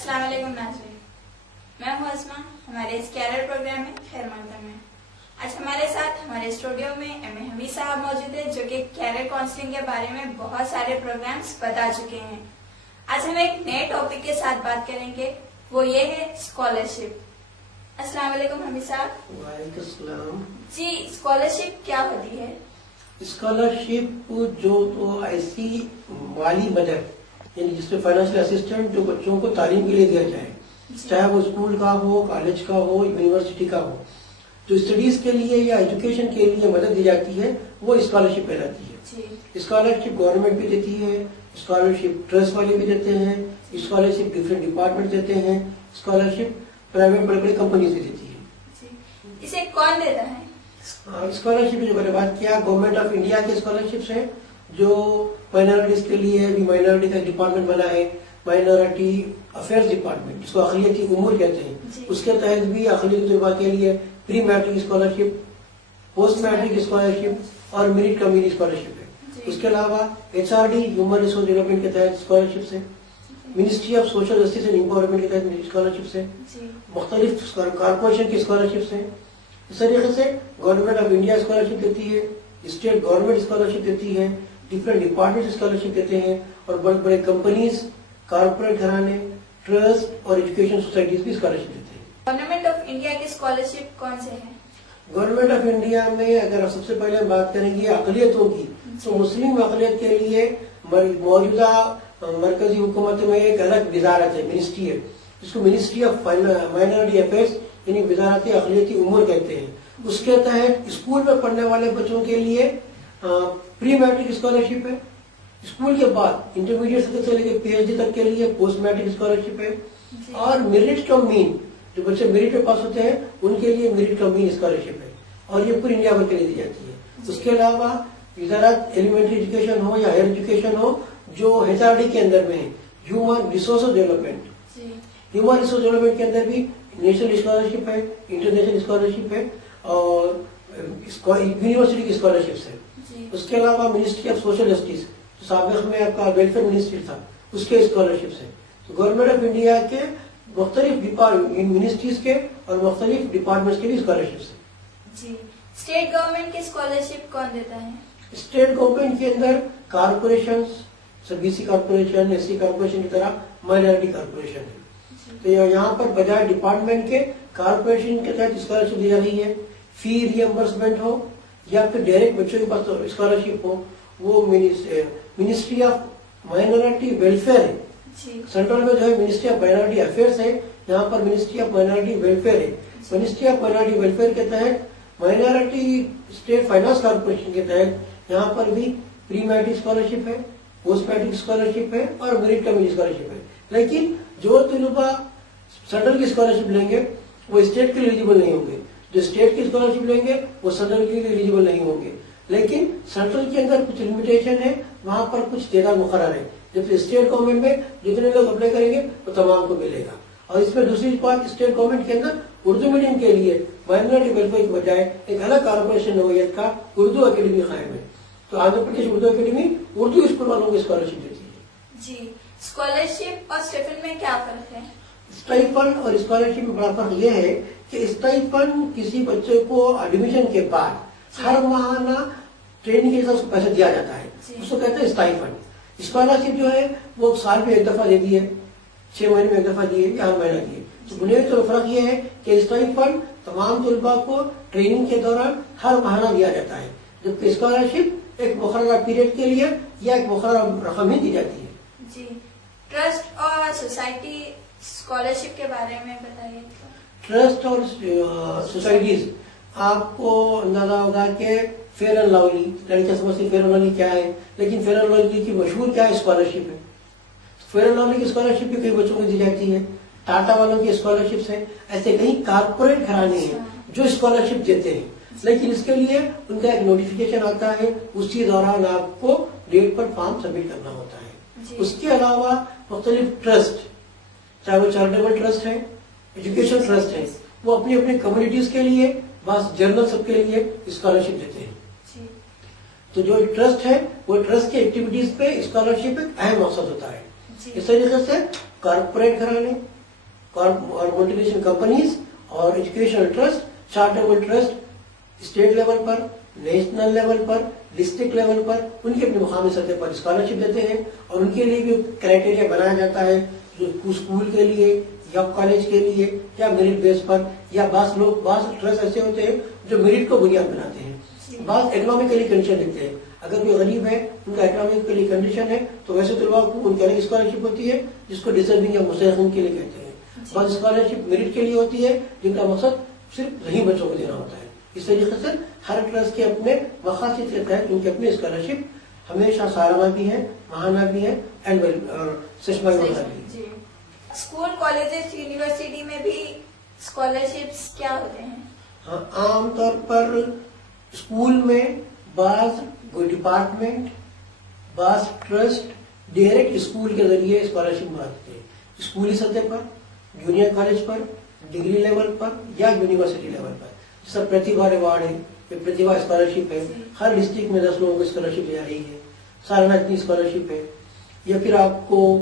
السلام علیکم ناظرین، میں ہوں اسما، ہمارے اس کیریئر پروگرام میں خیر مقدم ہے۔ آج ہمارے ساتھ ہمارے اسٹوڈیو میں ایم اے حمید صاحب موجود ہیں، جو کہ کیریئر کاؤنسلنگ کے بارے میں بہت سارے پروگرامز بتا چکے ہیں۔ آج ہم ایک نئے ٹاپک کے ساتھ بات کریں گے، وہ یہ ہے اسکالرشپ۔ السلام علیکم حمید صاحب۔ وعلیکم السلام۔ جی، اسکالرشپ کیا ہوتی ہے؟ اسکالرشپ جو تو ایسی مالی مدد، یعنی جس میں فائنینشیل اسسٹنٹ جو بچوں کو تعلیم کے لیے دیا جائے، چاہے وہ اسکول کا ہو، کالج کا ہو، یونیورسٹی کا ہو، جو اسٹڈیز کے لیے یا ایجوکیشن کے لیے مدد دی جاتی ہے، وہ اسکالرشپ کہلاتی ہے۔ اسکالرشپ گورنمنٹ بھی دیتی ہے، اسکالرشپ ٹرسٹ والے بھی دیتے ہیں، اسکالرشپ ڈفرینٹ ڈپارٹمنٹ دیتے ہیں، اسکالرشپ پرائیویٹ بڑی بڑی کمپنیز بھی دیتی ہے۔ اسے کون دیتا ہے؟ اسکالرشپ جو میں نے بات کیا، گورنمنٹ آف انڈیا کے اسکالرشپس ہیں، جو مائنورٹیز کے لیے بھی مائنورٹی کا ڈپارٹمنٹ بنا ہے، مائنورٹی افیئرز ڈپارٹمنٹ، جس کو اقلیتی امور کہتے ہیں، اس کے تحت بھی اقلیتی طلباء کے لیے pre matric scholarship, post matric scholarship اور میرٹ کمیونٹی اسکالرشپ ہے۔ اس کے علاوہ HRD ہیومن ریسورس ڈیولپمنٹ کے تحت اسکالرشپس ہیں، ministry of social justice and empowerment کے تحت اسکالرشپس ہیں، مختلف کارپوریشن کی اسکالرشپس ہیں۔ اس طریقے سے گورنمنٹ آف انڈیا اسکالرشپ دیتی ہے، اسٹیٹ گورنمنٹ اسکالرشپ دیتی ہے، ڈفرینٹ ڈپارٹمنٹ اسکالرشپ دیتے ہیں، اور بڑے بڑے کمپنیز، کارپوریٹ گھرانے، ٹرسٹ اور ایجوکیشن سوسائٹیز بھی اسکالرشپ دیتے ہیں۔ گورنمنٹ آف انڈیا کی اسکالرشپ کون سے ہیں؟ گورنمنٹ آف انڈیا میں اگر سب سے پہلے بات کریں گے اقلیتوں کی، تو مسلم اقلیت کے لیے موجودہ مرکزی حکومت میں ایک الگ وزارت ہے، منسٹری ہے، جس کو منسٹری آف مائنورٹی افیئرس یعنی وزارت اقلیتی امور کہتے ہیں۔ اس کے تحت اسکول میں پڑھنے والے بچوں کے لیے پری میٹرک اسکالرشپ ہے، اسکول کے بعد انٹرمیڈیٹ سطح سے لے کے PhD تک کے لیے پوسٹ میٹرک اسکالرشپ ہے، اور میرٹ کم مین، جو بچے میرٹ میں پاس ہوتے ہیں ان کے لیے میرٹ کم مین اسکالرشپ ہے، اور یہ پوری انڈیا بھر کے لیے دی جاتی ہے۔ اس کے علاوہ وزارت ایلیمنٹری ایجوکیشن ہو یا ہائر ایجوکیشن ہو، جو HRD کے اندر میں ہے، human resource development, human resource development کے اندر بھی نیشنل اسکالرشپ ہے، انٹرنیشنل اسکالرشپ ہے، اور یونیورسٹی کی اسکالرشپس ہے۔ اس کے علاوہ منسٹری آف سوشل جسٹس، سابق میں آپ کا ویلفیئر منسٹری تھا، اس کے اسکالرشپس ہیں۔ تو گورنمنٹ آف انڈیا کے مختلف منسٹریز کے اور مختلف ڈپارٹمنٹس کے بھی اسکالرشپس ہیں۔ جی، اسٹیٹ گورنمنٹ کی اسکالرشپ کون دیتا ہے؟ اسٹیٹ گورنمنٹ کے اندر corporation, BC corporation, SC corporation کی طرح مائنورٹی کارپوریشن ہے، تو یہاں پر بجائے ڈپارٹمنٹ کے کارپوریشن کے تحت اسکالرشپ دی جا رہی ہے۔ فی ری ایمبرسمنٹ ہو یا پھر ڈائریکٹ بچوں کے پاس اسکالرشپ ہو، وہ منسٹری آف مائنورٹی ویلفیئر ہے۔ سینٹرل میں جو ہے منسٹری آف مائنورٹی افیئرس ہے، یہاں پر منسٹری آف مائنورٹی ویلفیئر ہے۔ منسٹری آف مائنورٹی ویلفیئر کے تحت مائنورٹی اسٹیٹ فائنانس کارپوریشن کے تحت یہاں پر بھی پری میٹرک اسکالرشپ ہے، پوسٹ میٹرک اسکالرشپ ہے، اور میرٹ کمیونٹی اسکالرشپ ہے۔ لیکن جو طلباء سینٹرل کی اسکالرشپ لیں گے وہ اسٹیٹ کے لیے ایلیجیبل نہیں ہوں گے، جو اسٹیٹ کی اسکالرشپ لیں گے وہ سینٹرل کے لیے ایلیجیبل نہیں ہوں گے۔ لیکن سینٹرل کے اندر کچھ لمیٹیشن ہے، وہاں پر کچھ تعداد مقرر ہے، جبکہ اسٹیٹ گورنمنٹ میں جتنے لوگ اپلائی کریں گے وہ تمام کو ملے گا۔ اور اس میں دوسری بات، اسٹیٹ گورنمنٹ کے اندر اردو میڈیم کے لیے مائنورٹی ویلفیئر کے بجائے ایک الگ کارپوریشن نوعیت کا اردو اکیڈمی قائم ہے، تو آندھرا پردیش اردو اکیڈمی اردو اسکول والوں کو اسکالرشپ دیتی ہے۔ جی، اسکالرشپ اور اسٹیپن میں کیا فرق ہے؟ اسٹائپنڈ اور اسکالرشپ میں بڑا فرق یہ ہے کہ اسٹائپنڈ کسی بچے کو ایڈمیشن کے بعد ہر ماہانہ ٹریننگ کے حساب سے پیسہ دیا جاتا ہے، اس کو کہتے ہیں اسٹائپنڈ۔ اسکالرشپ جو ہے وہ سال میں ایک دفعہ دے دی ہے، 6 مہینے میں ایک دفعہ دیے یا ہر مہینہ دیے۔ تو بنیادی طور فرق یہ ہے کہ اسٹائپنڈ تمام طلباء کو ٹریننگ کے دوران ہر ماہانہ دیا جاتا ہے، جبکہ اسکالرشپ ایک مقررہ پیریڈ کے لیے یا ایک مقررہ رقم ہی دی جاتی ہے۔ جی، ٹرسٹ اور سوسائٹی اسکالرشپ کے بارے میں بتائیے۔ ٹرسٹ اور سوسائٹیز، آپ کو اندازہ ہوگا کہ فیئر اینڈ لولی، لڑکیاں سمجھتی فیئر اینڈ لولی کیا ہے، لیکن فیئر اینڈ لولی کی مشہور کیا ہے، اسکالرشپ ہے۔ فیئر اینڈ لولی کی اسکالرشپ بھی کئی بچوں کو دی جاتی ہے، ٹاٹا والوں کی اسکالرشپس ہیں، ایسے کئی کارپوریٹ گھرانے ہیں جو اسکالرشپ دیتے ہیں، لیکن اس کے لیے ان کا ایک نوٹیفکیشن آتا ہے، اسی دوران آپ کو ڈیٹ پر فارم سبمٹ کرنا ہوتا ہے۔ اس کے علاوہ مختلف ٹرسٹ، چاہے وہ چیریٹیبل ٹرسٹ ہے، ایجوکیشن ٹرسٹ ہے، وہ اپنی اپنی کمیونٹیز کے لیے، بعض جرنل سب کے لیے اسکالرشپ دیتے ہیں۔ تو جو ٹرسٹ ہے وہ ٹرسٹ کی ایکٹیویٹیز پہ اسکالرشپ ایک اہم مقصد ہوتا ہے۔ اس طریقے سے کارپوریٹ گھرانے اور ملٹی نیشنل کمپنیز اور educational trust, charitable trust state level پر، نیشنل لیول پر، ڈسٹرکٹ لیول پر ان کی اپنی مقامی سطح پر اسکالرشپ دیتے ہیں، اور ان کے لیے بھی کرائٹیریا بنایا جاتا ہے جو اسکول کے لیے یا کالج کے لیے یا میرٹ بیس پر، یا بعض ٹرسٹ ایسے ہوتے ہیں جو میرٹ کو بنیاد بناتے ہیں، بعض اکنامیکلی کنڈیشن دیتے ہیں. اگر کوئی غریب ہے، ان کا اکنامیکلی کنڈیشن ہے، تو ویسے طلباء کو ان کی الگ اسکالرشپ ہوتی ہے جس کو ڈیزرونگ یا مستحقین کے لیے کہتے ہیں. بعض اسکالرشپ میرٹ کے لیے ہوتی ہے جن کا مقصد صرف ذہین بچوں کو دینا ہوتا ہے. اس طریقے سے ہر ٹرسٹ کے اپنے مقاصد کے تحت ان کے اپنے اسکالرشپ ہمیشہ سالانہ بھی ہے، ماہانہ بھی ہے، اینوئل اور سشمائی وغیرہ بھی. اسکول، کالجز، یونیورسٹی میں بھی اسکالرشپس کیا ہوتے ہیں؟ ہاں، عام طور پر اسکول میں بعض ڈپارٹمنٹ، بعض ٹرسٹ ڈائریکٹ اسکول کے ذریعے اسکالرشپ مانگتے ہیں، اسکولی سطح پر، جونیئر کالج پر، ڈگری لیول پر یا یونیورسٹی لیول پر. جیسا پرتیبھا ریوارڈ ہے، یہ پرتیبھا اسکالرشپ ہے، ہر ڈسٹرکٹ میں 10 لوگوں کو اسکالرشپ دی جا رہی ہے، سالانہ اتنی اسکالرشپ ہے. یا پھر آپ کو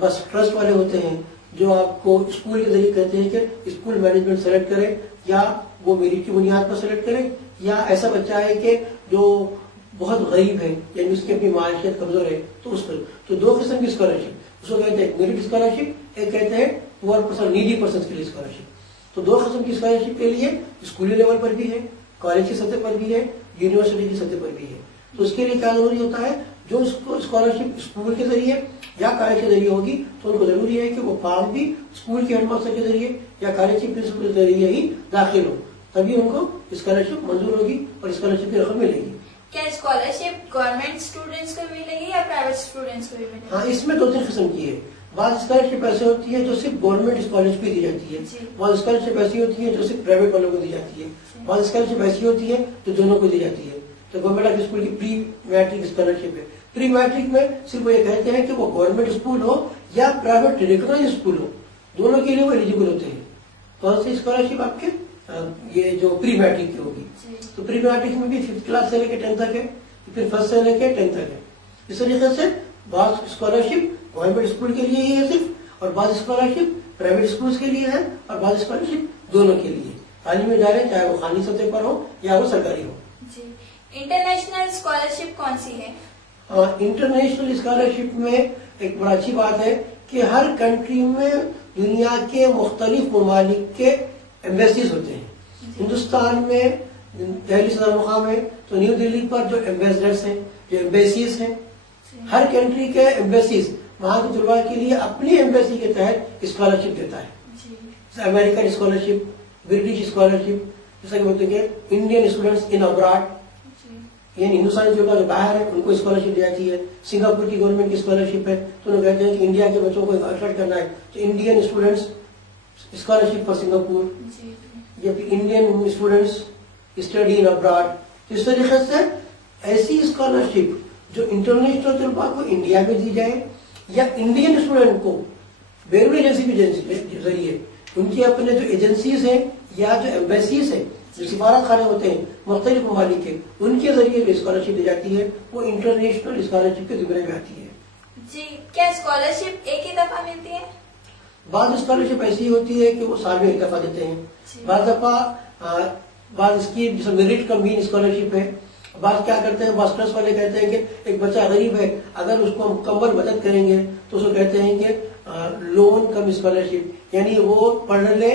بس ٹرسٹ والے ہوتے ہیں جو آپ کو اسکول کے ذریعے کہتے ہیں کہ اسکول مینجمنٹ سلیکٹ کرے، یا وہ میرٹ کی بنیاد پر سلیکٹ کرے، یا ایسا بچہ ہے کہ جو بہت غریب ہے یعنی اس کی اپنی معاشیت کمزور ہے تو اس پر. تو دو قسم کی اسکالرشپ، اس کو کہتے ہیں میرٹ اسکالرشپ، ایک کہتے ہیں پور پرسن، نیڈی پرسن کے لیے اسکالرشپ. تو دو قسم کی اسکالرشپ کے لیے اسکولی لیول پر بھی ہے، کالج کی سطح پر بھی ہے، یونیورسٹی کی سطح پر بھی ہے. تو اس کے لیے کیا ضروری ہوتا ہے؟ جو اس کو اسکالرشپ اسکول کے ذریعے یا کالج کے ذریعے ہوگی تو ان کو ضروری ہے کہ وہ فارم بھی اسکول کے ہیڈ ماسٹر کے ذریعے یا کالج کے پرنسپل کے ذریعے ہی داخل ہو، تبھی ان کو اسکالرشپ منظور ہوگی اور اسکالرشپ کی رقم ملے گی. کیا اسکالرشپ گورنمنٹ اسٹوڈینٹس کو ملے گی یا پرائیویٹ اسٹوڈینٹس کو بھی ملے گی؟ ہاں، اس میں 2-3 قسم کی ہے. بعض اسکالرشپ ایسی ہوتی ہے جو صرف گورنمنٹ اسکالرشپ دی جاتی ہے، بعض اسکالرشپ ایسی ہوتی ہے جو صرف پرائیویٹ والوں کو دی جاتی ہے، بعض اسکالرشپ ایسی ہوتی ہے جو دونوں کو دی جاتی ہے. تو گورنمنٹ آف اسکول کی پری میٹرک اسکالرشپ ہے. پری میٹرک میں صرف وہ یہ کہتے ہیں کہ وہ گورنمنٹ اسکول ہو یا پرائیویٹ ریکگنائز اسکول ہو، دونوں کے لیے وہ ایلیجیبل ہوتے ہیں. کون سی اسکالرشپ آپ کے یہ جو پری میٹرک کی ہوگی، تو پری میٹرک میں بھی 5th کلاس سے لے کے 10th تک ہے، پھر 1st سے لے کے 10th تک ہے. اس طریقے سے بعض اسکالرشپ گورنمنٹ اسکول کے لیے ہی ہے صرف، اور بعض اسکالرشپ پرائیویٹ اسکولس کے لیے ہے، اور بعض اسکالرشپ دونوں کے لیے. تعلیمی ادارے چاہے وہ خانی سطح پر ہو یا وہ سرکاری ہو. جی، انٹرنیشنل اسکالرشپ کون سی ہے؟ انٹرنیشنل اسکالرشپ میں ایک بڑا اچھی بات ہے کہ ہر کنٹری میں دنیا کے مختلف ممالک کے ایمبیسیز ہوتے ہیں. ہندوستان میں دہلی صدر مقام ہے تو نیو دلی پر جو ایمبیسڈرس ہیں، جو ایمبیسیز ہیں، ہر کنٹری کے ایمبیسیز وہاں کے طلباء کے لیے اپنی ایمبیسی کے تحت اسکالرشپ دیتا ہے. امریکن اسکالرشپ، برٹش اسکالرشپ، جیسا کہ بولتے ہیں کہ انڈین اسٹوڈنٹس ان ابراڈ، یعنی ہندوستانی طلباء جو باہر ہیں ان کو اسکالرشپ دی جاتی ہے. سنگاپور کی گورنمنٹ کی اسکالرشپ ہے تو لوگ کہتے ہیں کہ انڈیا کے بچوں کو اٹریکٹ کرنا ہے تو Indian students scholarship for Singapore, یا پھر Indian students study in abroad. اس طریقے سے ایسی اسکالرشپ جو انٹرنیشنل طلباء کو انڈیا میں دی جائے یا انڈین اسٹوڈنٹ کو بیرونی ایجنسی کے ذریعے ان کے اپنے جو ایجنسیز ہیں یا جو ایمبیسیز ہیں، جو سفارت خانے ہوتے ہیں مختلف ممالک کے، ان کے ذریعے جو اسکالرشپ دی جاتی ہے وہ انٹرنیشنل اسکالرشپ کے زمرے میں آتی ہے. جی، کیا اسکالرشپ ایک ہی دفعہ ملتی ہے؟ بعض اسکالرشپ ایسی ہوتی ہے کہ وہ سال میں ایک دفعہ دیتے ہیں. بعض دفعہ بعض اسکیم جیسے میرٹ کمبین اسکالرشپ ہے. بعض کیا کرتے ہیں، بعض ٹرسٹ والے کہتے ہیں کہ ایک بچہ غریب ہے، اگر اس کو ہم مکمل مدد کریں گے تو اس کو کہتے ہیں کہ لون کم اسکالرشپ، یعنی وہ پڑھ لے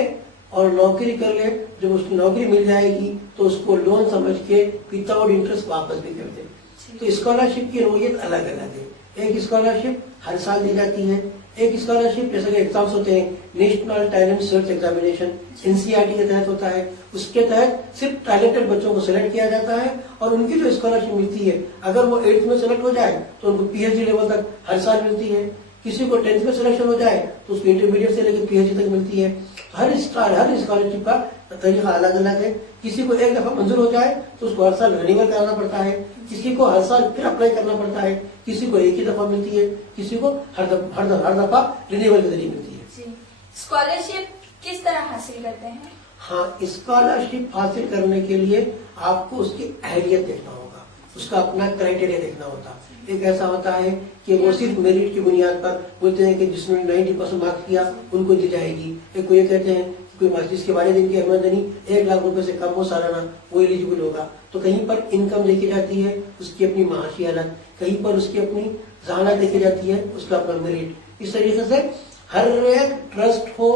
اور نوکری کر لے، جب اس کی نوکری مل جائے گی تو اس کو لون سمجھ کے وداؤٹ انٹرسٹ واپس بھی کر دیں. تو اسکالرشپ کی نوعیت الگ الگ ہے. ایک اسکالرشپ ہر سال دی جاتی ہے، ایک اسکالرشپ جیسے کہ ایگزامس ہوتے ہیں، national talent search examination NCERT کے تحت ہوتا ہے. اس کے تحت صرف ٹیلنٹڈ بچوں کو سلیکٹ کیا جاتا ہے اور ان کی جو اسکالرشپ ملتی ہے اگر وہ 8th میں سلیکٹ ہو جائے تو ان کو PhD لیول تک ہر سال ملتی ہے. کسی کو 10th میں سلیکشن ہو جائے تو اس کو انٹرمیڈیٹ سے لے کے PhD تک ملتی ہے. ہر اسکالرشپ کا طریقہ الگ الگ ہے. کسی کو ایک دفعہ منظور ہو جائے تو اس کو ہر سال رینیول کرانا پڑتا ہے، کسی کو ہر سال پھر اپلائی کرنا پڑتا ہے، کسی کو ایک ہی دفعہ ملتی ہے، کسی کو ہر دفعہ رینیول کے ذریعے ملتی ہے. اسکالرشپ کس طرح حاصل کرتے ہیں؟ ہاں، اسکالرشپ حاصل کرنے کے لیے آپ کو اس کی اہلیت دیکھنا ہوگا. اس کا اپنا کرائٹیریا دیکھنا ہوتا. ایک ایسا ہوتا ہے کہ وہ صرف میرٹ کی بنیاد پر بولتے ہیں کہ جس نے 90% مارکس کیا ان کو دی جائے گی. ایک کو یہ کہتے ہیں کوئی جس کے والدین کی آمدنی 1 لاکھ روپے سے کم ہو سالانہ وہ ایلیجیبل ہوگا. تو کہیں پر انکم دیکھی جاتی ہے اس کی اپنی معاشی حالت, کہیں پر اس کی اپنی ذہانت دیکھی جاتی ہے اس کا اپنا میرٹ. اس طریقے سے ہر ایک ٹرسٹ ہو,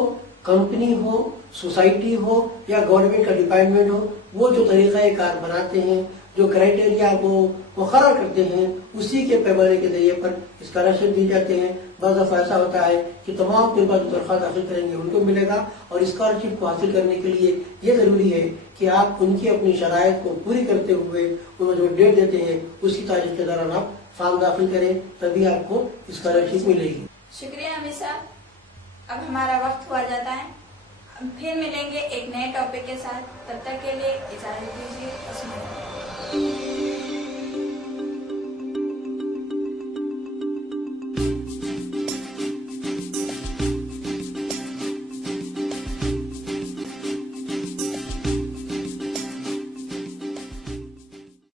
کمپنی ہو, سوسائٹی ہو یا گورنمنٹ کا ڈپارٹمنٹ ہو, وہ جو طریقہ کار بناتے ہیں, جو کرائٹیریا کو مقرر کرتے ہیں, اسی کے پیمانے کے ذریعے پر اسکالرشپ دی جاتے ہیں. بعض دفعہ ایسا ہوتا ہے کہ تمام طلباء جو درخواست حاصل کریں گے ان کو ملے گا, اور اسکالرشپ کو حاصل کرنے کے لیے یہ ضروری ہے کہ آپ ان کی اپنی شرائط کو پوری کرتے ہوئے انہیں جو ڈیٹ دیتے ہیں اسی تاریخ کے دوران آپ فارم داخل کریں, تبھی آپ کو اسکالرشپ ملے گی. شکریہ امیر صاحب. اب ہمارا وقت ہوا جاتا ہے, پھر ملیں گے ایک نئے ٹاپک کے ساتھ. تب تک کے لیے اجازت دیجیے.